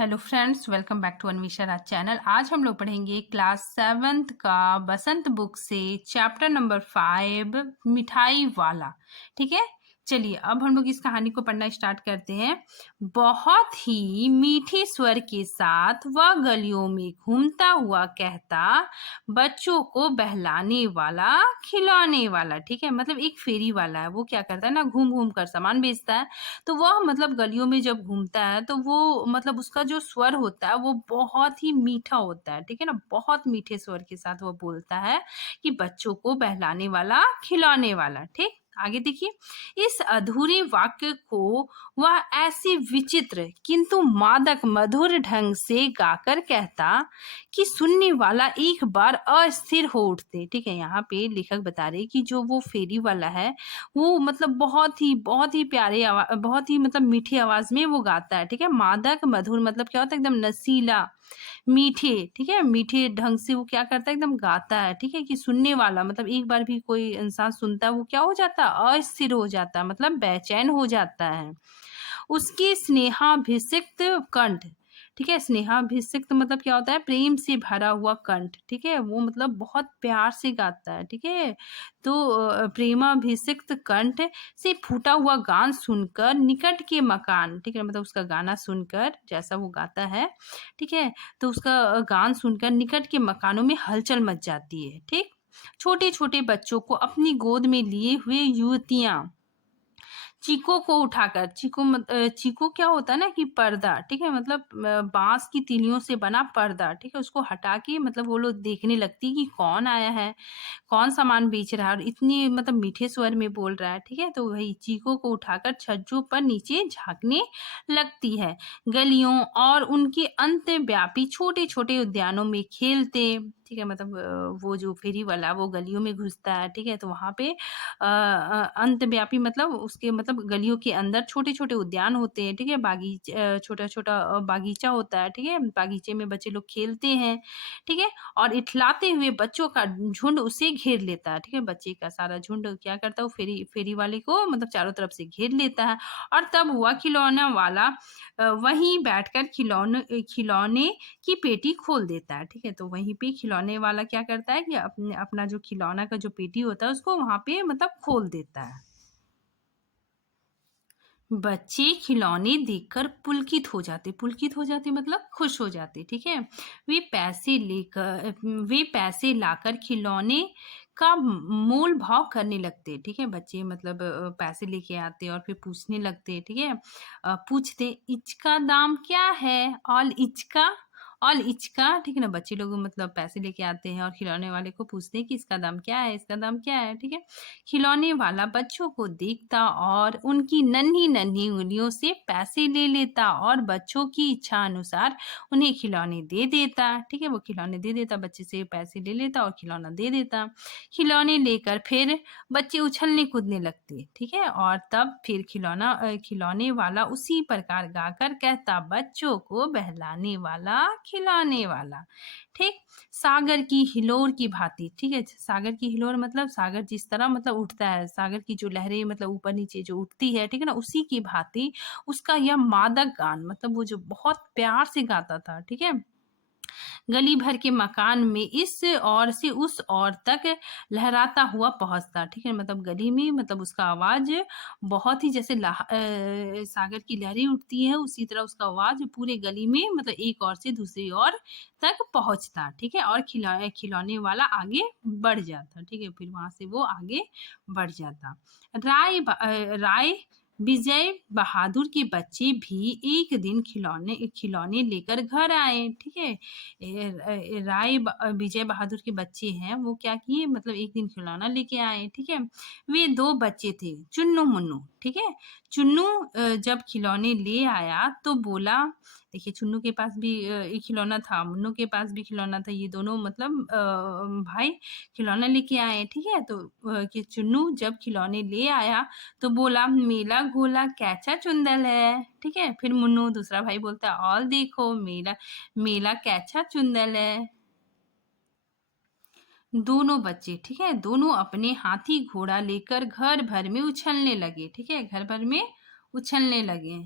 Hello friends, welcome back to Anvesha Raj channel. आज हम लोग पढ़ेंगे क्लास 7th का बसंत बुक से चैप्टर नंबर 5 मिठाई वाला। ठीक है, चलिए अब हम लोग इस कहानी को पढ़ना स्टार्ट करते हैं। बहुत ही मीठे स्वर के साथ वह गलियों में घूमता हुआ कहता, बच्चों को बहलाने वाला, खिलौने वाला। ठीक है, मतलब एक फेरी वाला है। वो क्या करता है ना, घूम घूम कर सामान बेचता है। तो वह मतलब गलियों में जब घूमता है तो वो मतलब उसका जो स्वर होता है वो बहुत ही मीठा होता है। ठीक है ना, बहुत मीठे स्वर के साथ वो बोलता है कि बच्चों को बहलाने वाला, खिलौने वाला। ठीक, आगे देखिए। इस अधूरे वाक्य को वह ऐसे विचित्र किंतु मादक मधुर ढंग से गाकर कहता कि सुनने वाला एक बार अस्थिर हो उठते। ठीक है, यहाँ पे लेखक बता रहे कि जो वो फेरी वाला है वो मतलब बहुत ही प्यारे बहुत ही मतलब मीठी आवाज में वो गाता है। ठीक है, मादक मधुर मतलब क्या होता है, एकदम नशीला, मीठे। ठीक है, मीठे ढंग से वो क्या करता है, एकदम गाता है। ठीक है, कि सुनने वाला मतलब एक बार भी कोई इंसान सुनता है वो क्या हो जाता है, अस्थिर हो जाता है, मतलब बेचैन हो जाता है। उसकी स्नेहाभिषिक्त कंठ। ठीक है, स्नेहाभिषिक्त मतलब क्या होता है, प्रेम से भरा हुआ कंठ। ठीक है, वो मतलब बहुत प्यार से गाता है। ठीक है, तो प्रेमाभिषिक्त कंठ से फूटा हुआ गान सुनकर निकट के मकान। ठीक है, मतलब उसका गाना सुनकर जैसा वो गाता है। ठीक है, तो उसका गान सुनकर निकट के मकानों में हलचल मच जाती है। ठीक, छोटे छोटे बच्चों को अपनी गोद में लिए हुए युवतियां चीको को उठाकर, चीको क्या होता है ना कि पर्दा। ठीक है, मतलब बांस की तीलियों से बना पर्दा। ठीक है, उसको हटा के मतलब वो लोग देखने लगती कि कौन आया है, कौन सामान बेच रहा है और इतनी मतलब मीठे स्वर में बोल रहा है। ठीक है, तो वही चीको को उठाकर छज्जों पर नीचे झांकने लगती है। गलियों और उनके अंत व्यापी छोटे छोटे उद्यानों में खेलते। ठीक है, मतलब वो जो फेरी वाला वो गलियों में घुसता है। ठीक है, तो वहां पे अंतव्यापी मतलब उसके मतलब गलियों के अंदर छोटे छोटे उद्यान होते हैं। ठीक है, छोटा छोटा बागीचा होता है। ठीक है, बागीचे में बच्चे लोग खेलते हैं। ठीक है, और इठलाते हुए बच्चों का झुंड उसे घेर लेता है। ठीक है, बच्चे का सारा झुंड क्या करता है, वो फेरी फेरी वाले को मतलब चारों तरफ से घेर लेता है। और तब हुआ खिलौना वाला वहीं बैठकर खिलौने खिलौने की पेटी खोल देता है। ठीक है, तो वहीं पे खिलौने वाला क्या करता है कि अपने अपना जो खिलौना का जो पेटी होता है उसको वहां पे मतलब खोल देता है। बच्चे खिलौने देखकर पुलकित हो जाते मतलब खुश हो जाते। ठीक है, वे पैसे लाकर खिलौने का मोल भाव करने लगते। ठीक है, बच्चे मतलब पैसे लेके आते और फिर पूछने लगते। ठीक है, पूछते इचका दाम क्या है, ऑल इचका। ठीक है ना, बच्चे लोग मतलब पैसे लेके आते हैं और खिलौने वाले को पूछते हैं कि इसका दाम क्या है, इसका दाम क्या है। ठीक है, खिलौने वाला बच्चों को देखता और उनकी नन्ही नन्ही उंगलियों से पैसे ले लेता और बच्चों की इच्छा अनुसार उन्हें खिलौने दे देता। ठीक है, वो खिलौने दे देता, बच्चे से पैसे ले लेता और खिलौना दे देता। खिलौने लेकर फिर बच्चे उछलने कूदने लगते। ठीक है, और तब फिर खिलौने वाला उसी प्रकार गाकर कहता, बच्चों को बहलाने वाला, खिलौने वाला। ठीक, सागर की हिलोर की भांति। ठीक है, सागर की हिलोर मतलब सागर जिस तरह मतलब उठता है, सागर की जो लहरें मतलब ऊपर नीचे जो उठती है। ठीक है ना, उसी की भांति उसका यह मादक गान मतलब वो जो बहुत प्यार से गाता था। ठीक है, गली भर के मकान में इस ओर से उस ओर तक लहराता हुआ पहुंचता। ठीक है, मतलब गली में मतलब उसका आवाज बहुत ही जैसे सागर की लहरें उठती है उसी तरह उसका आवाज पूरे गली में मतलब एक ओर से दूसरी ओर तक पहुंचता। ठीक है, और खिलौने वाला आगे बढ़ जाता। ठीक है, फिर वहां से वो आगे बढ़ जाता। राय विजय बहादुर के बच्चे भी एक दिन खिलौने खिलौने लेकर घर आए। ठीक है, विजय बहादुर के बच्चे हैं वो क्या किए, मतलब एक दिन खिलौना लेके आए। ठीक है, वे दो बच्चे थे, चुन्नू मुन्नू। ठीक है, चुन्नू जब खिलौने ले आया तो बोला, देखिए चुन्नू के पास भी एक खिलौना था, मुन्नू के पास भी खिलौना था, ये दोनों मतलब भाई खिलौना लेके आए। ठीक है, तो कि चुन्नू जब खिलौने ले आया तो बोला, मेला घोला कैचा चुंदल है। ठीक है, फिर मुन्नू दूसरा भाई बोलता, और देखो मेला मेला कैचा चुंदल है। दोनों बच्चे, ठीक है, दोनों अपने हाथी घोड़ा लेकर घर भर में उछलने लगे। ठीक है, घर भर में उछलने लगे।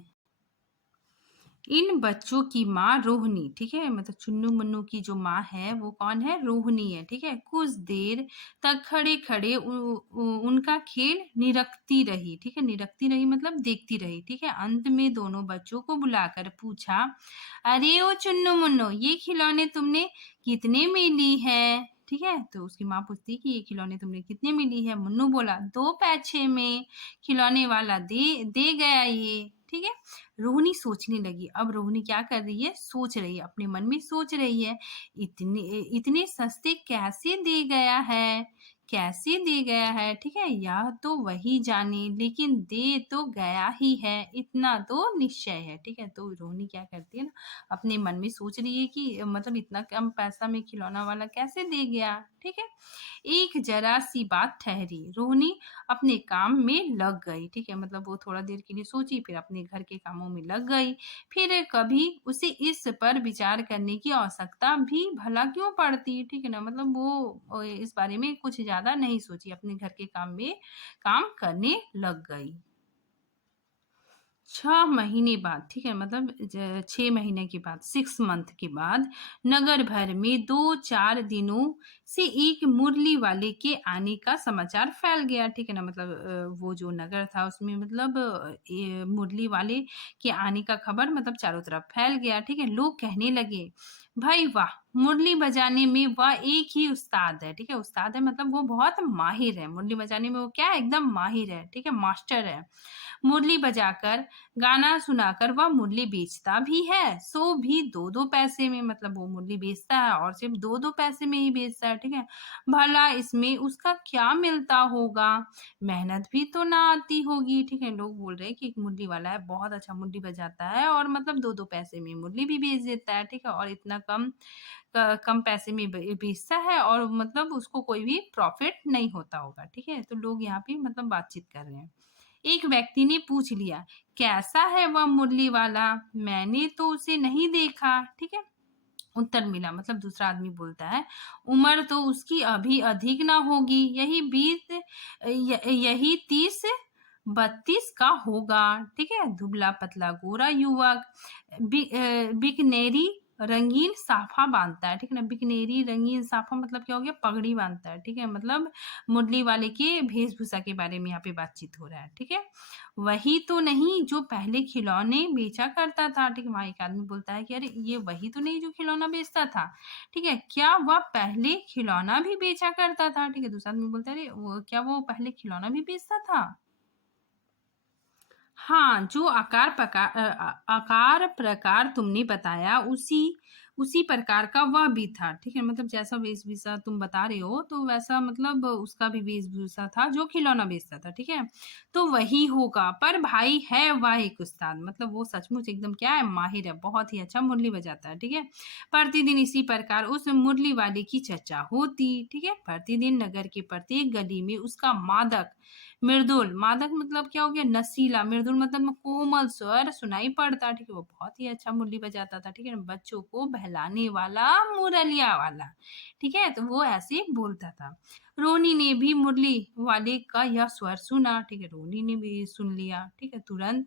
इन बच्चों की माँ रोहिणी, ठीक है, मतलब चुन्नू मुन्नू की जो माँ है वो कौन है, रोहिणी है, ठीक है। कुछ देर तक खड़े खड़े उनका खेल निरखती रही, ठीक है, निरखती रही मतलब देखती रही, ठीक है। अंत में दोनों बच्चों को बुलाकर पूछा, अरे ओ चुन्नू मुन्नू, ये खिलौने तुमने कितने में ली है, ठीक है। तो उसकी माँ पूछती कि ये खिलौने तुमने कितने में ली है। मुन्नू बोला, 2 पैसे में। खिलौने वाला दे दे गया ये, ठीक है। रोहिणी सोचने लगी। अब रोहिणी क्या कर रही है, सोच रही है, अपने मन में सोच रही है, इतने इतने सस्ते कैसे दे गया है, कैसे दे गया है, ठीक है। यह तो वही जाने, लेकिन दे तो गया ही है, इतना तो निश्चय है, ठीक है। तो रोहिणी क्या करती है ना, अपने मन में सोच रही है कि मतलब इतना कम पैसा में खिलौना वाला कैसे दे गया, ठीक है। एक जरा सी बात ठहरी, रोहिणी अपने काम में लग गई, ठीक है, मतलब वो थोड़ा देर के लिए सोची, फिर अपने घर के कामों में लग गई। फिर कभी उसे इस पर विचार करने की आवश्यकता भी भला क्यों पड़ती, ठीक है ना, मतलब वो इस बारे में कुछ ज्यादा नहीं सोची, अपने घर के काम में काम करने लग गई। 6 महीने बाद, ठीक है, मतलब 6 महीने के बाद, 6 मंथ के बाद, नगर भर में 2-4 दिनों से एक मुरली वाले के आने का समाचार फैल गया, ठीक है ना, मतलब वो जो नगर था उसमें मतलब ये मुरली वाले के आने का खबर मतलब चारों तरफ फैल गया, ठीक है। लोग कहने लगे, भाई वाह, मुरली बजाने में वह एक ही उस्ताद है, ठीक है, उस्ताद है मतलब वो बहुत माहिर है, मुरली बजाने में वो क्या है, एकदम माहिर है, ठीक है, मास्टर है। मुरली बजाकर, गाना सुनाकर वह मुरली बेचता भी है, सो भी 2-2 पैसे में, मतलब वो मुरली बेचता है और सिर्फ 2-2 पैसे में ही बेचता है, ठीक है। भला इसमें उसका क्या मिलता होगा, मेहनत भी तो ना आती होगी, ठीक है। लोग बोल रहे हैं कि एक मुरली वाला है, बहुत अच्छा मुरली बजाता है और मतलब 2-2 पैसे में मुरली भी बेच देता है, ठीक है, और इतना कम पैसे में बेचता है और मतलब उसको कोई भी प्रॉफिट नहीं होता होगा, ठीक है। तो लोग यहाँ पे मतलब बातचीत कर रहे हैं। एक व्यक्ति ने पूछ लिया, कैसा है वह मुरली वाला, मैंने तो उसे नहीं देखा, ठीक है। उत्तर मिला, मतलब दूसरा आदमी बोलता है, उम्र तो उसकी अभी अधिक ना होगी, यही 30-32 का होगा, ठीक है। दुबला पतला गोरा युवक, बिकनेरी रंगीन साफा बांधता है, ठीक है ना। बिकनेरी रंगीन साफा मतलब क्या हो गया, पगड़ी बांधता है, ठीक है, मतलब मुरली वाले के वेशभूषा के बारे में यहाँ पे बातचीत हो रहा है, ठीक है। वही तो नहीं जो पहले खिलौने बेचा करता था, ठीक है। वहां एक आदमी बोलता है कि अरे ये वही तो नहीं जो खिलौना बेचता था, ठीक है, क्या वह पहले खिलौना भी बेचा करता था, ठीक है। दूसरा आदमी बोलता है, अरे क्या वो पहले खिलौना भी बेचता था। हाँ, जो आकार प्रकार तुमने बताया, उसी उसी प्रकार का वह भी था, ठीक है, मतलब जैसा वेशभूषा तुम बता रहे हो तो वैसा मतलब उसका भी वेशभूषा था जो खिलौना बेचता था, ठीक है। तो वही होगा, पर भाई है वह एक उस्ताद, मतलब वो सचमुच एकदम क्या है, माहिर है, बहुत ही अच्छा मुरली बजाता है, ठीक है। प्रतिदिन इसी प्रकार उस मुरली वाले की चर्चा होती, ठीक है। प्रतिदिन नगर के प्रत्येक गली में उसका मादक मृदुल, मादक मतलब क्या हो गया, नशीला, मृदुल मतलब कोमल स्वर सुनाई पड़ता, ठीक है। वो बहुत ही अच्छा मुरली बजाता था, ठीक है, बच्चों को बहलाने वाला, मुरलिया वाला, ठीक है। तो वो ऐसे बोलता था। रोनी ने भी मुरली वाले का यह स्वर सुना, ठीक है, रोनी ने भी सुन लिया, ठीक है। तुरंत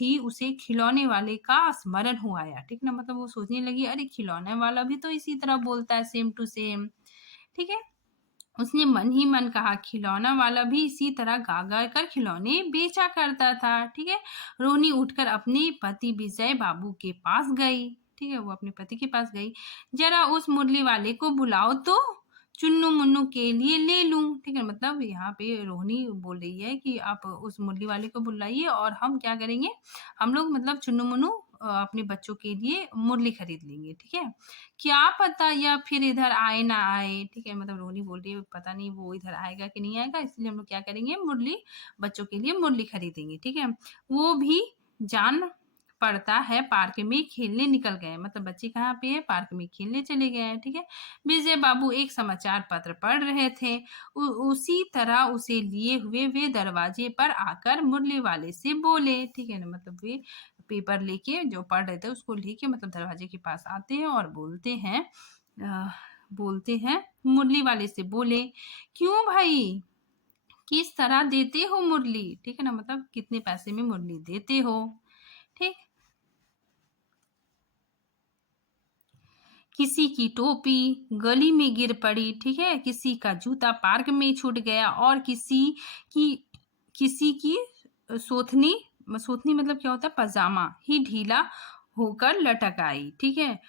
ही उसे खिलौने वाले का स्मरण हो आया, ठीक ना, मतलब वो सोचने लगी, अरे खिलौने वाला भी तो इसी तरह बोलता है, सेम टू सेम, ठीक है। उसने मन ही मन कहा, खिलौना वाला भी इसी तरह गा गा कर खिलौने बेचा करता था, ठीक है। रोनी उठकर अपने पति विजय बाबू के पास गई, ठीक है, वो अपने पति के पास गई। जरा उस मुरली वाले को बुलाओ तो चुन्नू मुन्नू के लिए ले लूं, ठीक है, मतलब यहाँ पे रोहिणी बोल रही है कि आप उस मुरली वाले को बुलाइए और हम क्या करेंगे, हम लोग मतलब चुन्नू मुन्नू अपने बच्चों के लिए मुरली खरीद लेंगे, ठीक है। क्या पता या फिर इधर आए ना आए, ठीक है, मतलब रोहिणी बोल रही है पता नहीं वो इधर आएगा कि नहीं आएगा, इसलिए हम लोग क्या करेंगे, मुरली बच्चों के लिए मुरली खरीदेंगे, ठीक है। वो भी जान पड़ता है पार्क में खेलने निकल गए, मतलब बच्चे कहाँ पे है, पार्क में खेलने चले गए हैं, ठीक है। विजय बाबू एक समाचार पत्र पढ़ रहे थे। उसी तरह उसे लिए हुए वे दरवाजे पर आकर मुरली वाले से बोले, ठीक है ना, मतलब वे पेपर लेके जो पढ़ रहे थे उसको लेके मतलब दरवाजे के पास आते हैं और अ, बोलते हैं, मुरली वाले से बोले, क्यों भाई, किस तरह देते हो मुरली, ठीक है ना, मतलब कितने पैसे में मुरली देते हो, ठीक। किसी की टोपी गली में गिर पड़ी, ठीक है? किसी का जूता पार्क में छूट गया और की किसी की सोथनी सोथनी मतलब क्या होता है? पजामा ही ढीला होकर लटक आई, ठीक है?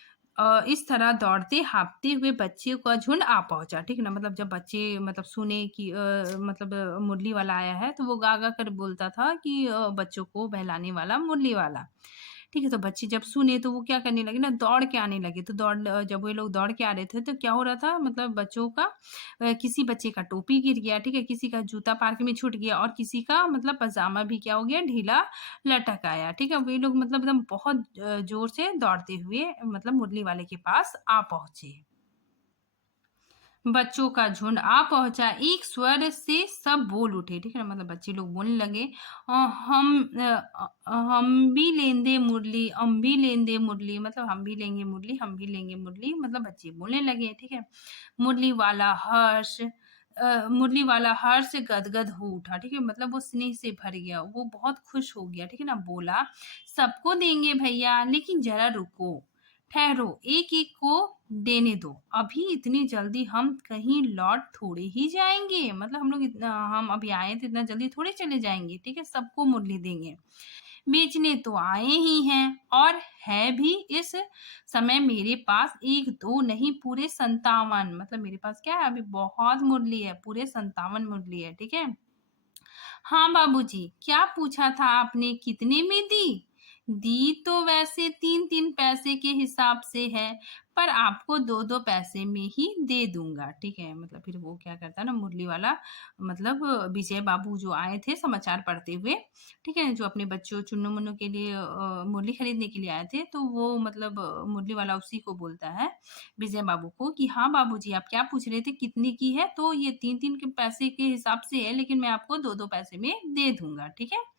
इस तरह दौड़ते हाँफते हुए बच्चे का झुंड आ पहुंचा, ठीक है ना? मतलब जब बच्चे मतलब सुने कि मुरली वाला आया है तो वो गा गा कर बोलता था कि बच्चों को बहलाने वाला मुरली वाला, ठीक है? तो बच्चे जब सुने तो वो क्या करने लगे ना, दौड़ के आने लगे। तो जब वो लोग दौड़ के आ रहे थे तो क्या हो रहा था, मतलब बच्चों का किसी बच्चे का टोपी गिर गया, ठीक है? किसी का जूता पार्क में छूट गया और किसी का मतलब पजामा भी क्या हो गया, ढीला लटक आया, ठीक है? वे लोग मतलब एकदम बहुत जोर से दौड़ते हुए मतलब मुरली वाले के पास आ पहुंचे। बच्चों का झुंड आ पहुंचा, एक स्वर से सब बोल उठे, ठीक है ना? मतलब बच्चे लोग बोलने लगे, हम भी लेंदे मुरली, हम भी लेंदे मुरली, मतलब हम भी लेंगे मुरली, हम भी लेंगे मुरली, मतलब बच्चे बोलने लगे, ठीक है? मुरली वाला हर्ष गदगद हो उठा, ठीक है? मतलब वो स्नेह से भर गया, वो बहुत खुश हो गया, ठीक है ना? बोला, सबको देंगे भैया, लेकिन जरा रुको, ठहरो, एक एक को देने दो, अभी इतनी जल्दी हम कहीं लौट थोड़े ही जाएंगे, मतलब हम अभी आए थे, इतना जल्दी थोड़े चले जाएंगे, ठीक है? सबको मुरली देंगे, बेचने तो आए ही हैं, और है भी इस समय मेरे पास एक दो नहीं, पूरे 57, मतलब मेरे पास क्या है, अभी बहुत मुरली है, पूरे 57 मुरली है, ठीक है? हाँ बाबूजी, क्या पूछा था आपने, कितने में दी? दी तो वैसे 3-3 पैसे के हिसाब से है, पर आपको 2-2 पैसे में ही दे दूंगा, ठीक है? मतलब फिर वो क्या करता है ना, मुरली वाला, मतलब विजय बाबू जो आए थे समाचार पढ़ते हुए, ठीक है? जो अपने बच्चों चुन्नू मुन्नू के लिए मुरली खरीदने के लिए आए थे, तो वो मतलब मुरली वाला उसी को बोलता है, विजय बाबू को, कि हाँ बाबूजी, आप क्या पूछ रहे थे, कितने की है? तो ये 3-3 के पैसे के हिसाब से है, लेकिन मैं आपको 2-2 पैसे में दे दूंगा, ठीक है?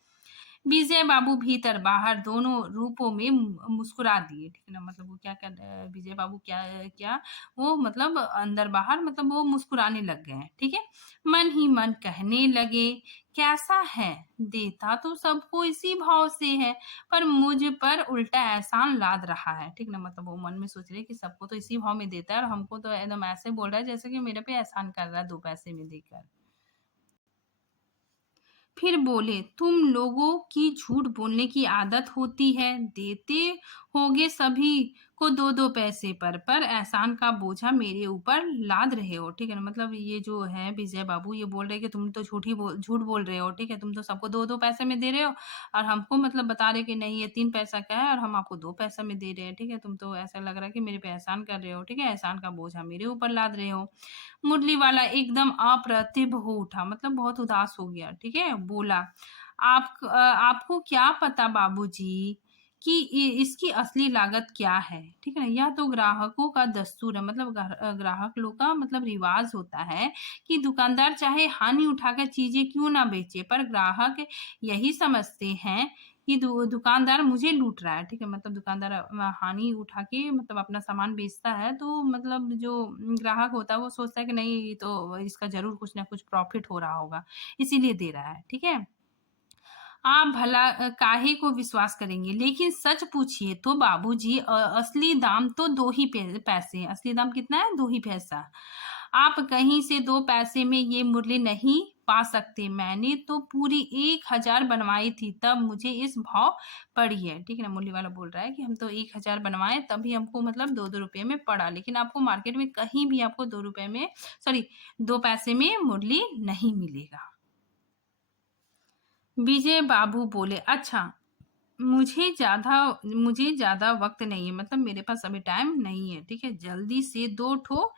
विजय बाबू भीतर बाहर दोनों रूपों में मुस्कुरा दिए, ठीक है ना? मतलब वो क्या कर विजय बाबू क्या क्या वो मतलब अंदर बाहर मतलब वो मुस्कुराने लग गए हैं, ठीक है? मन ही मन कहने लगे, कैसा है, देता तो सबको इसी भाव से है, पर मुझ पर उल्टा एहसान लाद रहा है, ठीक ना? मतलब वो मन में सोच रहे कि सबको तो इसी भाव में देता है और हमको तो एकदम ऐसे बोल रहा है जैसे कि मेरे पे एहसान कर रहा है 2 पैसे में देकर। फिर बोले, तुम लोगों की झूठ बोलने की आदत होती है, देते होगे सभी को 2-2 पैसे पर एहसान का बोझा मेरे ऊपर लाद रहे हो, ठीक है ना? मतलब ये जो है विजय बाबू ये बोल रहे हैं कि तुम तो झूठ बोल रहे हो, ठीक है? तुम तो सबको 2-2 पैसे में दे रहे हो और हमको मतलब बता रहे कि नहीं, ये 3 पैसा का है और हम आपको 2 पैसा में दे रहे हैं, ठीक है? तुम तो ऐसा लग रहा है कि मेरे पे एहसान कर रहे हो, ठीक है? एहसान का बोझा मेरे ऊपर लाद रहे हो। मुरली वाला एकदम अप्रतिभ हो उठा, मतलब बहुत उदास हो गया, ठीक है? बोला, आपको क्या पता बाबूजी कि इसकी असली लागत क्या है, ठीक है ना? यह तो ग्राहकों का दस्तूर है, मतलब ग्राहक लोग का मतलब रिवाज होता है कि दुकानदार चाहे हानि उठाकर चीजें क्यों ना बेचे, पर ग्राहक यही समझते हैं कि दुकानदार मुझे लूट रहा है, ठीक है? मतलब दुकानदार हानि उठा के मतलब अपना सामान बेचता है, तो मतलब जो ग्राहक होता है वो सोचता है कि नहीं, ये तो इसका ज़रूर कुछ ना कुछ प्रॉफ़िट हो रहा होगा, इसीलिए दे रहा है, ठीक है? आप भला काहे को विश्वास करेंगे, लेकिन सच पूछिए तो बाबूजी, असली दाम तो 2 ही पैसे हैं। असली दाम कितना है? 2 ही पैसा। आप कहीं से 2 पैसे में ये मुरली नहीं पा सकते। मैंने तो पूरी 1000 बनवाई थी, तब मुझे इस भाव पड़ी है। ठीक है ना? मुरली वाला बोल रहा है कि हम तो 1000 बनवाए, तभी हमको मतलब 2-2 रुपए में पड़ा, लेकिन आपको मार्केट में कहीं भी आपको 2 रुपए में, सॉरी, 2 पैसे में मुरली नहीं मिलेगा। विजय बाबू बोले, अच्छा, मुझे ज़्यादा वक़्त नहीं है, मतलब मेरे पास अभी टाइम नहीं है, ठीक है? जल्दी से 2 ठो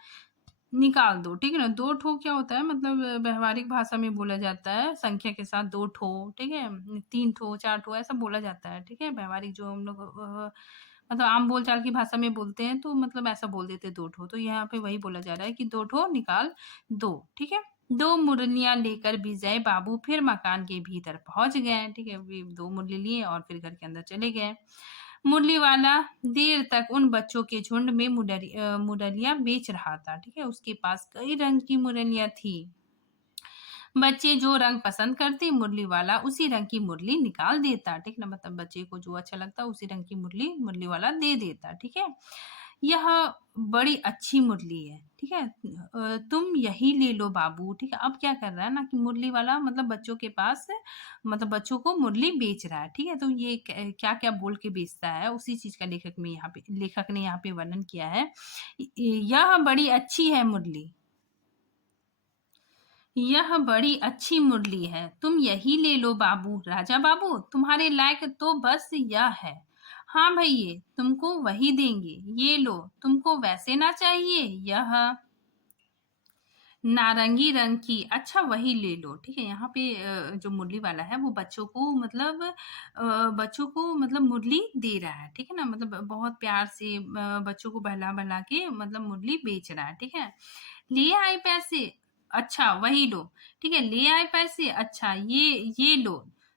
निकाल दो, ठीक है ना? 2 ठो क्या होता है, मतलब व्यावहारिक भाषा में बोला जाता है संख्या के साथ 2 ठो, ठीक है? 3 ठो, 4 ठो ऐसा बोला जाता है, ठीक है? व्यावहारिक जो हम लोग मतलब आम बोलचाल की भाषा में बोलते हैं, तो मतलब ऐसा बोल देते हैं 2 ठो, तो यहाँ पे वही बोला जा रहा है कि 2 ठो निकाल दो, ठीक है? 2 मुरलियाँ लेकर विजय बाबू फिर मकान के भीतर पहुँच गए, ठीक है? वे 2 मुरली लिए और फिर घर के अंदर चले गए। मुरली वाला देर तक उन बच्चों के झुंड में मुरलियाँ बेच रहा था, ठीक है? उसके पास कई रंग की मुरलियाँ थी। बच्चे जो रंग पसंद करते, मुरली वाला उसी रंग की मुरली निकाल देता, ठीक ना? मतलब बच्चे को जो अच्छा लगता, उसी रंग की मुरली मुरली वाला दे देता, ठीक है? यह बड़ी अच्छी मुरली है, ठीक है? तुम यही ले लो बाबू, ठीक है? अब क्या कर रहा है ना कि मुरली वाला मतलब बच्चों के पास मतलब बच्चों को मुरली बेच रहा है, ठीक है? तो ये क्या-क्या बोल के बेचता है, उसी चीज़ का लेखक ने यहाँ पे वर्णन किया है। यह बड़ी अच्छी है मुरली, यह बड़ी अच्छी मुरली है, तुम यही ले लो बाबू। राजा बाबू, तुम्हारे लायक तो बस यह है। हाँ भैये, तुमको वही देंगे, ये लो। तुमको वैसे ना चाहिए? यह नारंगी रंग की, अच्छा वही ले लो, ठीक है? यहाँ पे जो मुरली वाला है वो बच्चों को मतलब मुरली दे रहा है, ठीक है ना? मतलब बहुत प्यार से बच्चों को बहला-बहला के मतलब मुरली बेच रहा है, ठीक है? ले आए पैसे, अच्छा वही लो, ठीक है? ले आए पैसे, अच्छा ये लो,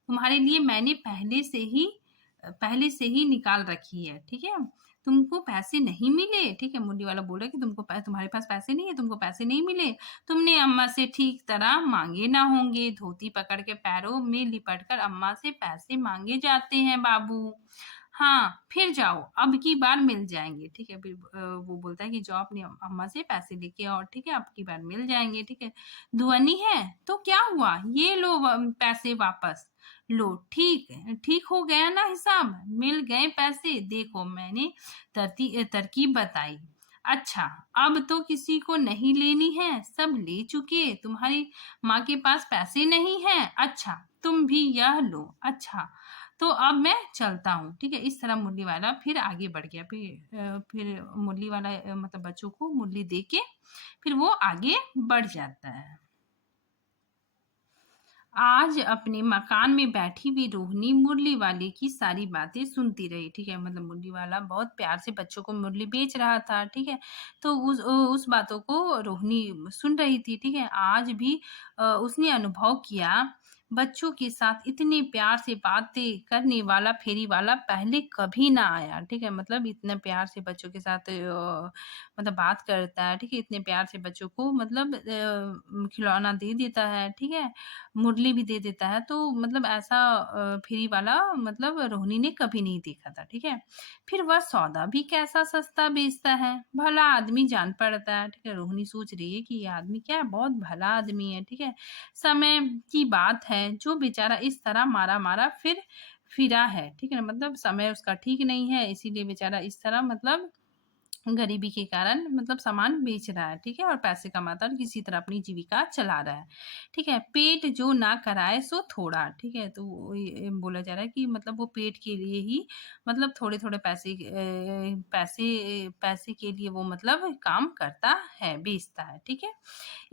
तुम्हारे लिए मैंने पहले से ही निकाल रखी है, ठीक है? तुमको पैसे नहीं मिले, ठीक है? मुरली वाला बोल रहा है कि तुम्हारे पास पैसे नहीं है, तुमको पैसे नहीं मिले, तुमने अम्मा से ठीक तरह मांगे ना होंगे। धोती पकड़ के पैरों में लिपट कर अम्मा से पैसे मांगे जाते हैं बाबू। हाँ, फिर जाओ, अब की बार मिल जाएँगे, ठीक है? फिर वो बोलता है कि जाओ अपनी अम्मा से पैसे लेके आओ, ठीक है? अब की बार मिल जाएँगे, ठीक है? ध्वनि है, तो क्या हुआ? ये लो पैसे वापस। लो, ठीक हो गया ना हिसाब? मिल गए पैसे, देखो मैंने तरकीब बताई। अच्छा, अब तो किसी को नहीं लेनी है, सब ले चुके। तुम्हारी माँ के पास पैसे नहीं हैं? अच्छा, तुम भी यह लो। अच्छा, तो अब मैं चलता हूँ, ठीक है? इस तरह मुरली वाला फिर आगे बढ़ गया। फिर मुरली वाला मतलब बच्चों को मुरली दे के फिर वो आगे बढ़ जाता है। आज अपने मकान में बैठी हुई रोहिणी मुरली वाले की सारी बातें सुनती रही, ठीक है? मतलब मुरली वाला बहुत प्यार से बच्चों को मुरली बेच रहा था, ठीक है? तो उस बातों को रोहिणी सुन रही थी, ठीक है? आज भी उसने अनुभव किया, बच्चों के साथ इतने प्यार से बातें करने वाला फेरी वाला पहले कभी ना आया, ठीक है? मतलब इतना प्यार से बच्चों के साथ मतलब बात करता है, ठीक है? इतने प्यार से बच्चों को मतलब खिलौना दे देता है, ठीक है? मुरली भी दे देता है, तो मतलब ऐसा फ्री वाला मतलब रोहिणी ने कभी नहीं देखा था, ठीक है? फिर वह सौदा भी कैसा सस्ता बेचता है, भला आदमी जान पड़ता है, ठीक है? रोहिणी सोच रही है कि ये आदमी क्या है, बहुत भला आदमी है, ठीक है? समय की बात है, जो बेचारा इस तरह मारा-मारा फिरा है, ठीक है ना? मतलब समय उसका ठीक नहीं है, इसीलिए बेचारा इस तरह मतलब गरीबी के कारण मतलब सामान बेच रहा है, ठीक है? और पैसे कमाता है और किसी तरह अपनी जीविका चला रहा है, ठीक है? पेट जो ना कराए सो थोड़ा, ठीक है? तो ये बोला जा रहा है कि मतलब वो पेट के लिए ही मतलब थोड़े-थोड़े पैसे के लिए वो मतलब काम करता है, बेचता है, ठीक है?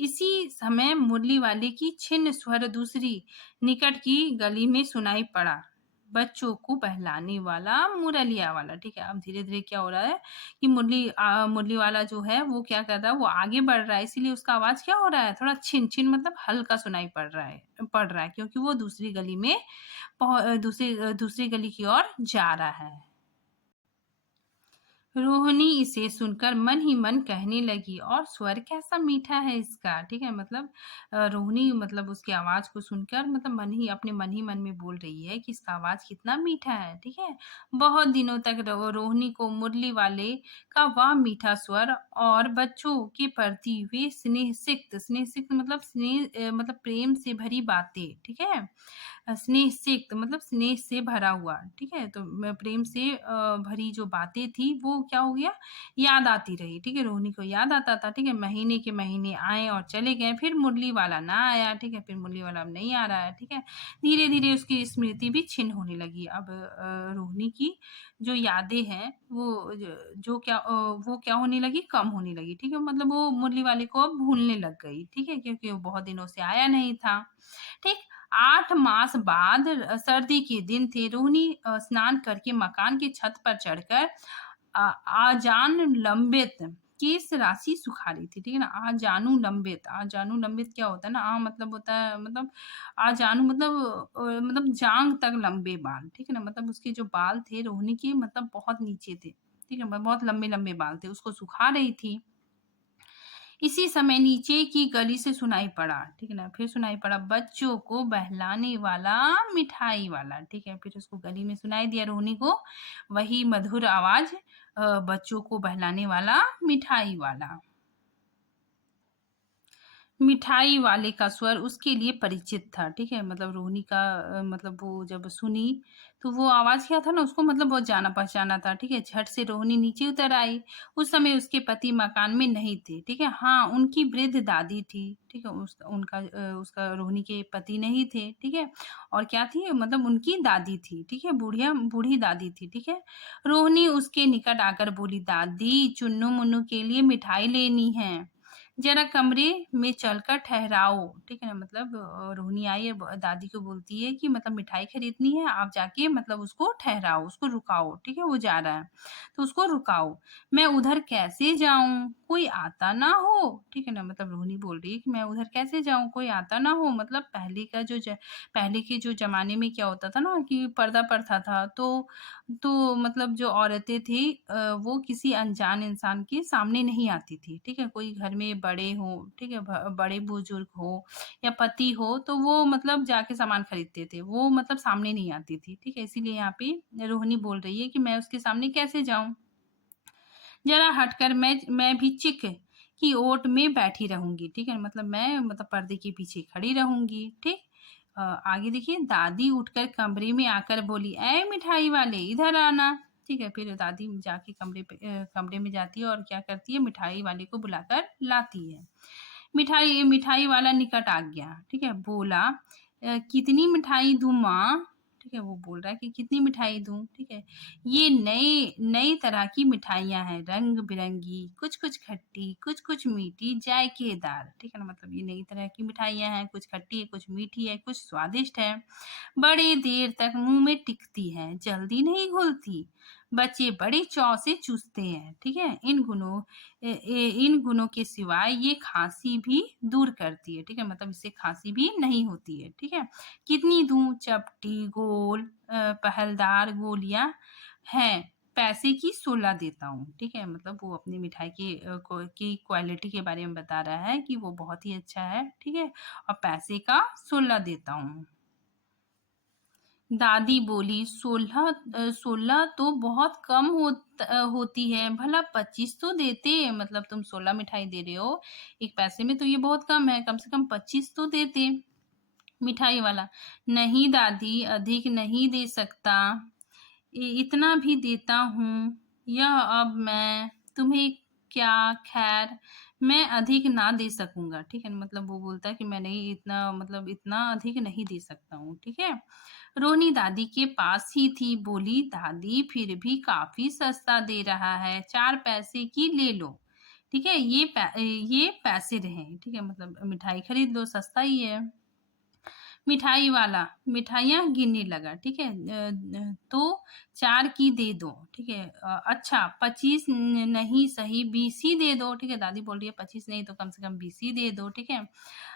इसी समय मुरली वाले की छिन्न स्वर दूसरी निकट की गली में सुनाई पड़ा। बच्चों को बहलाने वाला मुरलिया वाला, ठीक है? अब धीरे-धीरे क्या हो रहा है कि मुरली वाला जो है वो क्या कर रहा है, वो आगे बढ़ रहा है, इसीलिए उसका आवाज़ क्या हो रहा है, थोड़ा छिन-छिन मतलब हल्का सुनाई पड़ रहा है क्योंकि वो दूसरी गली में दूसरी गली की ओर जा रहा है। रोहिणी इसे सुनकर मन ही मन कहने लगी, और स्वर कैसा मीठा है इसका, ठीक है? मतलब रोहिणी मतलब उसकी आवाज़ को सुनकर मतलब मन ही मन में बोल रही है कि इसका आवाज़ कितना मीठा है, ठीक है? बहुत दिनों तक रोहिणी को मुरली वाले का वह मीठा स्वर और बच्चों के प्रति वे स्नेह सिक्त मतलब मतलब प्रेम से भरी बातें, ठीक है? स्नेह सिक्त मतलब स्नेह से भरा हुआ, ठीक है? तो प्रेम से भरी जो बातें थी वो क्या हो गया, याद आती रही, ठीक है? रोहिणी को याद आता था, ठीक है? महीने के महीने आए और चले गए, फिर मुरली वाला ना आया, ठीक है? फिर मुरली वाला अब नहीं आ रहा है, ठीक है? धीरे-धीरे उसकी स्मृति भी छिन्न होने लगी। अब रोहिणी की जो यादें हैं वो क्या होने लगी, कम होने लगी, ठीक है? मतलब वो मुरली वाले को अब भूलने लग गई, ठीक है? क्योंकि वो बहुत दिनों से आया नहीं था, ठीक? 8 मास बाद सर्दी के दिन थे। रोहिणी स्नान करके मकान की छत पर चढ़कर आजान लंबित केश राशि सुखा रही थी, ठीक है ना? आजानु लंबित क्या होता है ना? मतलब होता है मतलब आजानु मतलब जांघ तक लंबे बाल, ठीक है ना? मतलब उसके जो बाल थे रोहिणी के मतलब बहुत नीचे थे, ठीक है? बहुत लंबे-लंबे बाल थे, उसको सुखा रही थी। इसी समय नीचे की गली से सुनाई पड़ा, ठीक है ना? फिर सुनाई पड़ा बच्चों को बहलाने वाला मिठाई वाला, ठीक है? फिर उसको गली में सुनाई दिया रोहिणी को वही मधुर आवाज़, बच्चों को बहलाने वाला मिठाई वाला। मिठाई वाले का स्वर उसके लिए परिचित था, ठीक है? मतलब रोहिणी का मतलब वो जब सुनी, तो वो आवाज़ क्या था ना, उसको मतलब बहुत जाना-पहचाना था, ठीक है? झट से रोहिणी नीचे उतर आई। उस समय उसके पति मकान में नहीं थे, ठीक है? हाँ, उनकी वृद्ध दादी थी, ठीक है? उसका रोहिणी के पति नहीं थे, ठीक है? और क्या थी, मतलब उनकी दादी थी, ठीक है? बूढ़ी दादी थी, ठीक है? रोहिणी उसके निकट आकर बोली, "दादी, चुन्नू-मुन्नू के लिए मिठाई लेनी है। ज़रा कमरे में चलकर ठहराओ।" ठीक है ना? मतलब रोहिणी आई है, दादी को बोलती है कि मतलब मिठाई खरीदनी है, आप जाके मतलब उसको ठहराओ, उसको रुकाओ, ठीक है? वो जा रहा है, तो उसको रुकाओ। मैं उधर कैसे जाऊँ? कोई आता ना हो, ठीक है ना? मतलब रोहिणी बोल रही है कि मैं उधर कैसे जाऊँ? कोई आता ना हो। मतलब पहले के जो ज़माने में क्या होता था ना कि पर्दा प्रथा था, तो मतलब जो औरतें थी वो किसी अनजान इंसान के सामने नहीं आती थी, ठीक है? कोई घर में बड़े हों, ठीक है? बड़े-बुजुर्ग हो या पति हो, तो वो मतलब जाके सामान खरीदते थे। वो मतलब सामने नहीं आती थी, ठीक है? इसीलिए यहाँ पे रोहिणी बोल रही है कि मैं उसके सामने कैसे जाऊँ? ज़रा हटकर मैं भी चिक की ओट में बैठी रहूँगी, ठीक है? मतलब मैं मतलब पर्दे के पीछे खड़ी रहूँगी, ठीक? आगे देखिए, दादी उठकर कमरे में आकर बोली, "ऐ मिठाई वाले, इधर आना।" ठीक है? फिर दादी जाके कमरे में जाती है और क्या करती है, मिठाई वाले को बुलाकर लाती है। मिठाई मिठाई वाला निकट आ गया, ठीक है? बोला, "कितनी मिठाई दूँ माँ?" ठीक है? वो बोल रहा है कि कितनी मिठाई दूँ, ठीक है? ये नई नई तरह की मिठाइयाँ हैं, रंग-बिरंगी, कुछ-कुछ खट्टी, कुछ-कुछ मीठी, जायकेदार, ठीक है ना? मतलब ये नई तरह की मिठाइयाँ हैं, कुछ खट्टी है, कुछ मीठी है, कुछ स्वादिष्ट है। बड़ी देर तक मुँह में टिकती है, जल्दी नहीं घुलती। बच्चे बड़े चाव से चूसते हैं, ठीक है? इन गुणों के सिवाय ये खाँसी भी दूर करती है, ठीक है? मतलब इससे खाँसी भी नहीं होती है, ठीक है? कितनी दूँ? चपटी, गोल पहलदार गोलियाँ हैं, पैसे की 16 देता हूँ, ठीक है? मतलब वो अपनी मिठाई की क्वालिटी के बारे में बता रहा है कि वो बहुत ही अच्छा है, ठीक है? और पैसे का 16 देता हूँ। दादी बोली, 16 तो बहुत कम होती है, भला 25 तो देते। मतलब तुम 16 मिठाई दे रहे हो, एक पैसे में तो ये बहुत कम है, कम से कम 25 तो देते। मिठाई वाला, नहीं दादी, अधिक नहीं दे सकता। इतना भी देता हूँ, यह अब मैं तुम्हें क्या, खैर मैं अधिक ना दे सकूँगा, ठीक है? मतलब वो बोलता है कि मैं नहीं, इतना मतलब इतना अधिक नहीं दे सकता हूँ, ठीक है? रोनी दादी के पास ही थी, बोली, दादी फिर भी काफ़ी सस्ता दे रहा है, 4 पैसे की ले लो, ठीक है? ये पैसे रहें, ठीक है? मतलब मिठाई खरीद लो, सस्ता ही है। मिठाई वाला मिठाइयाँ गिनने लगा, ठीक है? तो 4 की दे दो, ठीक है? अच्छा 25 नहीं सही 20 ही दे दो, ठीक है? दादी बोल रही है 25 नहीं तो कम से कम 20 ही दे दो, ठीक है?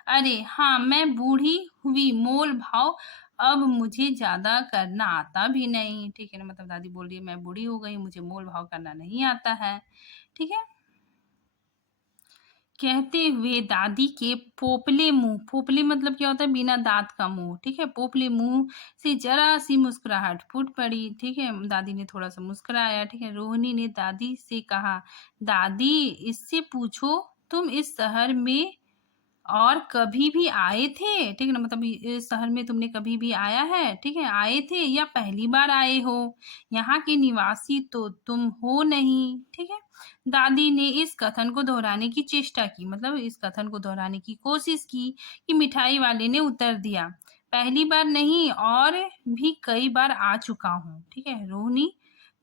अरे हाँ, मैं बूढ़ी हुई, मोल-भाव अब मुझे ज़्यादा करना आता भी नहीं, ठीक है ना? मतलब दादी बोल रही है मैं बूढ़ी हो गई, मुझे मोल-भाव करना नहीं आता है, ठीक है? कहते हुए दादी के पोपले मतलब क्या होता है, बिना दाँत का मुँह, ठीक है? पोपले मुँह से ज़रा-सी मुस्कुराहट फूट पड़ी, ठीक है? दादी ने थोड़ा-सा मुस्कुराया, ठीक है? रोहिणी ने दादी से कहा, "दादी, इससे पूछो तुम इस शहर में और कभी भी आए थे?" ठीक है ना? मतलब इस शहर में तुमने कभी भी आया है, ठीक है? आए थे या पहली बार आए हो? यहाँ के निवासी तो तुम हो नहीं, ठीक है? दादी ने इस कथन को दोहराने की चेष्टा की, मतलब इस कथन को दोहराने की कोशिश की कि मिठाई वाले ने उत्तर दिया, "पहली बार नहीं और भी कई बार आ चुका हूँ।" ठीक है? रोहिणी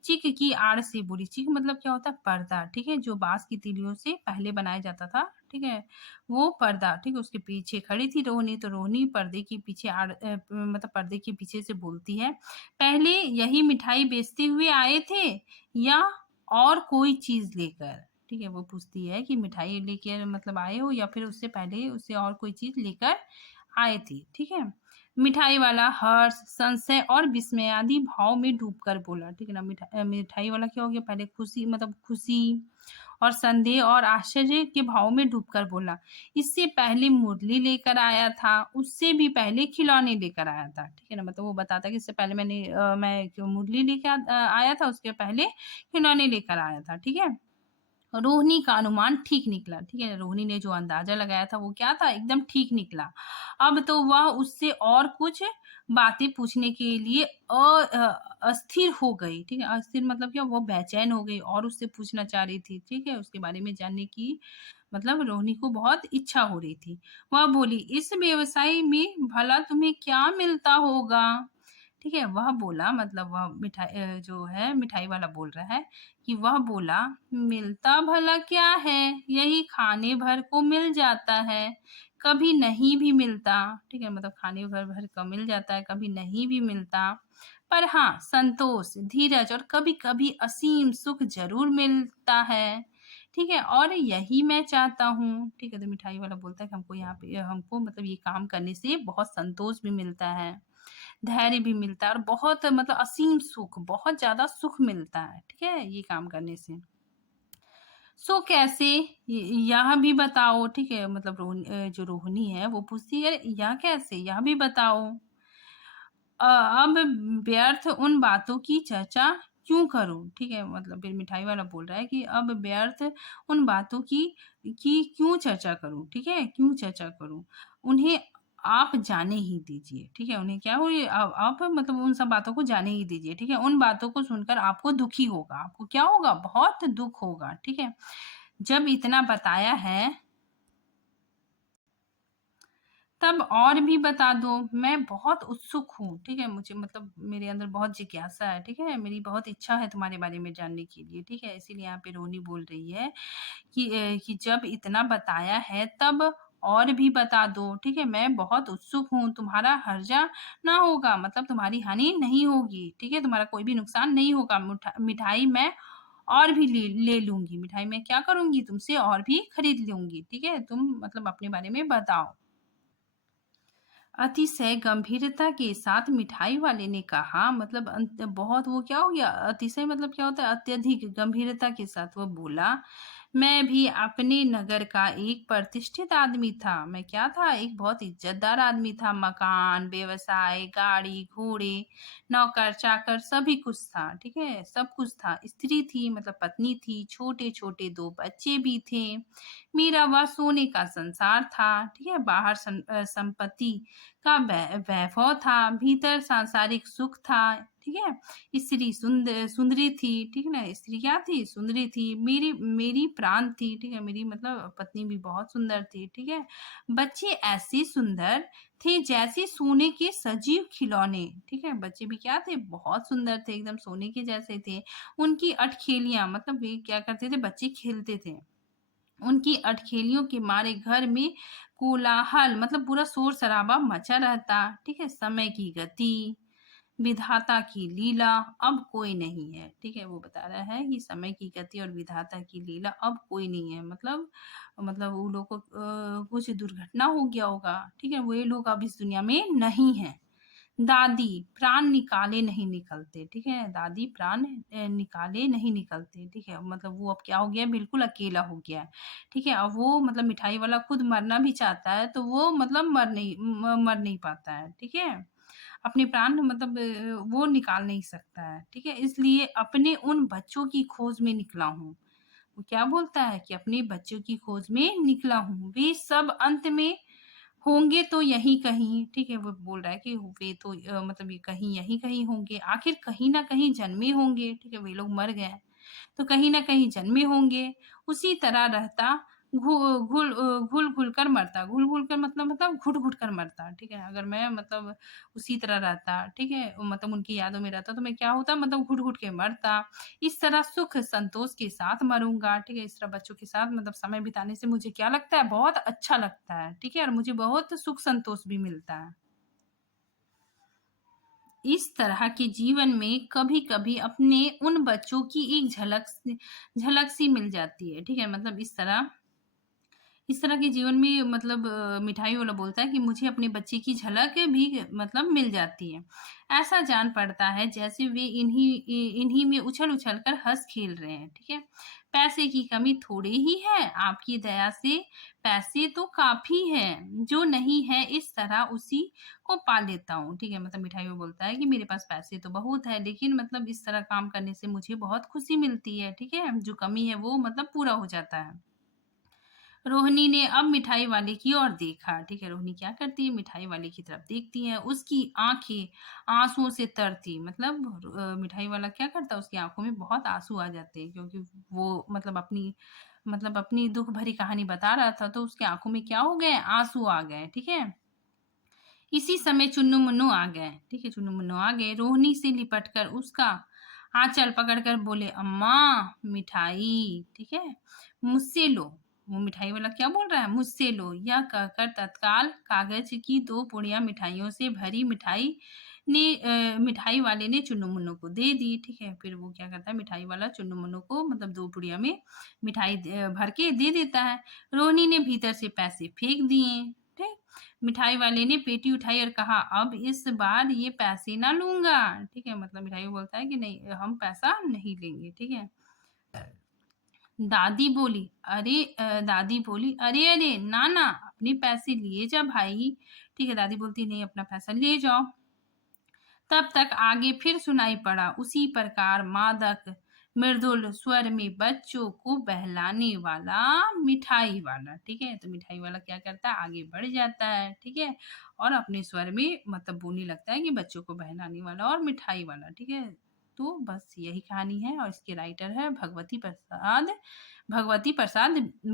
चिक की आड़ से बोली, चिक मतलब क्या होता है? पर्दा, ठीक है? जो बाँस की तीलियों से पहले बनाया जाता था, ठीक है? वो पर्दा, ठीक है? उसके पीछे खड़ी थी रोहिणी, तो रोहिणी पर्दे के पीछे मतलब पर्दे के पीछे से बोलती है, "पहले यही मिठाई बेचते हुए आए थे या और कोई चीज़ लेकर?" ठीक है? वो पूछती है कि मिठाई लेकर मतलब आए हो या फिर उससे पहले उससे और कोई चीज़ लेकर आए थे, ठीक है? मिठाई वाला हर्ष, संशय और विस्मय आदि भाव में डूबकर बोला, ठीक है ना? मिठाई वाला क्या हो गया, पहले खुशी मतलब खुशी और संदेह और आश्चर्य के भाव में डूबकर बोला, इससे पहले मुरली लेकर आया था, उससे भी पहले खिलौने लेकर आया था। ठीक है ना? मतलब वो बताता है कि इससे पहले मैं मुरली लेकर आया था, उसके पहले खिलौने लेकर आया था। ठीक है? रोहिणी का अनुमान ठीक निकला। ठीक है? रोहिणी ने जो अंदाजा लगाया था वो क्या था? एकदम ठीक निकला। अब तो वह उससे और कुछ बातें पूछने के लिए अस्थिर हो गई। ठीक है? अस्थिर मतलब क्या? वो बेचैन हो गई और उससे पूछना चाह रही थी। ठीक है? उसके बारे में जानने की मतलब रोहिणी को बहुत इच्छा हो रही थी। वह बोली, इस व्यवसाय में भला तुम्हें क्या मिलता होगा? ठीक है? वह बोला, मतलब वह जो है मिठाई वाला बोल रहा है कि वह बोला, मिलता भला क्या है? यही खाने भर को मिल जाता है, कभी नहीं भी मिलता। ठीक है? मतलब खाने भर भर का मिल जाता है, कभी नहीं भी मिलता। पर हाँ, संतोष, धीरज और कभी-कभी असीम सुख ज़रूर मिलता है। ठीक है? और यही मैं चाहता हूँ। ठीक है? तो मिठाई वाला बोलता है कि हमको यहाँ पे हमको मतलब ये काम करने से बहुत संतोष भी मिलता है, धैर्य भी मिलता है और बहुत मतलब असीम सुख, बहुत ज़्यादा सुख मिलता है। ठीक है? ये काम करने से। सो कैसे? यह भी बताओ। ठीक है? मतलब जो रोहिणी है वो पूछती है, यह कैसे? यह भी बताओ। अब व्यर्थ उन बातों की चर्चा क्यों करूं? ठीक है? मतलब फिर मिठाई वाला बोल रहा है कि अब व्यर्थ उन बातों की क्यों चर्चा करूं? ठीक है? क्यों चर्चा करूं? उन्हें आप जाने ही दीजिए। ठीक है? उन्हें क्या हो, ये आप मतलब उन सब बातों को जाने ही दीजिए। ठीक है? उन बातों को सुनकर आपको दुखी होगा, आपको क्या होगा? बहुत दुख होगा। ठीक है? जब इतना बताया है तब और भी बता दो, मैं बहुत उत्सुक हूँ। ठीक है? मुझे मतलब मेरे अंदर बहुत जिज्ञासा है। ठीक है? मेरी बहुत इच्छा है तुम्हारे बारे में जानने के लिए। ठीक है? इसीलिए यहाँ पे रोनी बोल रही है कि जब इतना बताया है तब और भी बता दो। ठीक है? मैं बहुत उत्सुक हूँ, तुम्हारा हर्जा ना होगा, मतलब तुम्हारी हानि नहीं होगी। ठीक है? तुम्हारा कोई भी नुकसान नहीं होगा। मिठाई मैं और भी ले लूँगी। मिठाई मैं क्या करूँगी? तुमसे और भी खरीद लूँगी। ठीक है? तुम मतलब अपने बारे में बताओ। अतिशय गंभीरता के साथ मिठाई वाले ने कहा, मतलब बहुत वो क्या हो गया, अतिशय मतलब क्या होता है? अत्यधिक गंभीरता के साथ वो बोला, मैं भी अपने नगर का एक प्रतिष्ठित आदमी था। मैं क्या था? एक बहुत इज्जतदार आदमी था। मकान, व्यवसाय, गाड़ी घोड़े, नौकर चाकर सभी कुछ था। ठीक है? सब कुछ था। स्त्री थी, मतलब पत्नी थी, छोटे छोटे दो बच्चे भी थे। मेरा वह सोने का संसार था। ठीक है? बाहर संपत्ति का वैभव था, भीतर सांसारिक सुख था। ठीक है? स्त्री सुंदरी थी। ठीक है ना? स्त्री क्या थी? सुंदरी थी। मेरी मेरी प्राण थी। ठीक है? मेरी मतलब पत्नी भी बहुत सुंदर थी। ठीक है? बच्चे ऐसे सुंदर थे जैसे सोने के सजीव खिलौने। ठीक है? बच्चे भी क्या थे? बहुत सुंदर थे, एकदम सोने के जैसे थे। उनकी अठखेलियां, मतलब वे क्या करते थे? बच्चे खेलते थे। उनकी अठखेलियों के मारे घर में कोलाहल, मतलब पूरा शोर शराबा मचा रहता। ठीक है? समय की गति, विधाता की लीला, अब कोई नहीं है। ठीक है? वो बता रहा है कि समय की गति और विधाता की लीला अब कोई नहीं है। मतलब वो लोग को कुछ दुर्घटना हो गया होगा। ठीक है? वे लोग अब इस दुनिया में नहीं है। दादी प्राण निकाले नहीं निकलते। ठीक है? दादी प्राण निकाले नहीं निकलते। ठीक है? मतलब वो अब क्या हो गया है? बिल्कुल अकेला हो गया है। ठीक है? अब वो मतलब मिठाई वाला खुद मरना भी चाहता है तो वो मतलब मर नहीं पाता है। ठीक है? अपने प्राण मतलब वो निकाल नहीं सकता है। ठीक है? इसलिए अपने उन बच्चों की खोज में निकला हूँ। वो क्या बोलता है कि अपने बच्चों की खोज में निकला हूँ। वे सब अंत में होंगे तो यहीं कहीं। ठीक है? वो बोल रहा है कि वे तो मतलब ये कहीं यहीं कहीं होंगे। आखिर कहीं न कहीं जन्मे होंगे। ठीक है? वे लोग मर गए, तो कहीं न कहीं जन्मे होंगे। उसी तरह रहता, घुल-घुल कर मरता। घुल-घुल कर मतलब घुट-घुट कर मरता। ठीक है? अगर मैं मतलब उसी तरह रहता, ठीक है? मतलब उनकी यादों में रहता तो मैं क्या होता? मतलब घुट-घुट के मरता। इस तरह सुख संतोष के साथ मरूँगा। ठीक है? इस तरह बच्चों के साथ मतलब समय बिताने से मुझे क्या लगता है? बहुत अच्छा लगता है। ठीक है? और मुझे बहुत सुख संतोष भी मिलता है। इस तरह के जीवन में कभी-कभी अपने उन बच्चों की एक झलक सी मिल जाती है। ठीक है? मतलब इस तरह इस तरह के जीवन में मतलब मिठाई वाला बोलता है कि मुझे अपने बच्चे की झलक भी मतलब मिल जाती है। ऐसा जान पड़ता है जैसे वे इन्हीं में उछल-उछल कर हँस खेल रहे हैं, ठीक है? पैसे की कमी थोड़ी ही है, आपकी दया से पैसे तो काफ़ी हैं, जो नहीं है इस तरह उसी को पा लेता हूँ, ठीक है? मतलब मिठाई में बोलता है कि मेरे पास पैसे तो बहुत है, लेकिन मतलब इस तरह काम करने से मुझे बहुत खुशी मिलती है, ठीक है? जो कमी है वो मतलब पूरा हो जाता है। रोहिणी ने अब मिठाई वाले की ओर देखा, ठीक है? रोहिणी क्या करती है, मिठाई वाले की तरफ देखती है, उसकी आँखें आँसुओं से तरती मतलब मिठाई वाला क्या करता है, उसकी आँखों में बहुत आँसू आ जाते हैं क्योंकि वो मतलब अपनी दुःख भरी कहानी बता रहा था, तो उसकी आँखों में क्या हो गए, आँसू आ गए, ठीक है? इसी समय चुन्नू-मुन्नू आ गए, ठीक है? चुन्नू-मुन्नू आ गए, रोहिणी से लिपट कर उसका आँचल पकड़कर बोले, "अम्मा, मिठाई।" ठीक है? "मुझसे लो।" वो मिठाई वाला क्या बोल रहा है? "मुझसे लो।" यह कहकर तत्काल कागज़ की 2 पुड़ियाँ मिठाइयों से भरी मिठाई वाले ने चुन्नू-मुन्नू को दे दी, ठीक है? फिर वो क्या करता है, मिठाई वाला चुन्नू-मुन्नू को मतलब 2 पुड़िया में मिठाई भर के दे देता है। रोहिणी ने भीतर से पैसे फेंक दिए, ठीक? मिठाई वाले ने पेटी उठाई और कहा, "अब इस बार ये पैसे ना लूँगा।" ठीक है? मतलब मिठाई बोलता है कि नहीं हम पैसा नहीं लेंगे, ठीक है? दादी बोली, "अरे, अरे! ना, ना अपने पैसे लिए जा भाई।" ठीक है? दादी बोलती है, "नहीं अपना पैसा ले जाओ।" तब तक आगे फिर सुनाई पड़ा उसी प्रकार मादक मृदुल स्वर में बच्चों को बहलाने वाला मिठाई वाला, ठीक है? तो मिठाई वाला क्या करता है, आगे बढ़ जाता है, ठीक है? और अपने स्वर में मतलब बोलने लगता है कि बच्चों को बहलाने वाला और मिठाई वाला, ठीक है? तो बस यही कहानी है और इसके राइटर है भगवती प्रसाद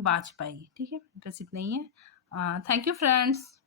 बाजपेयी, ठीक है? बस इतना ही है। Thank you friends.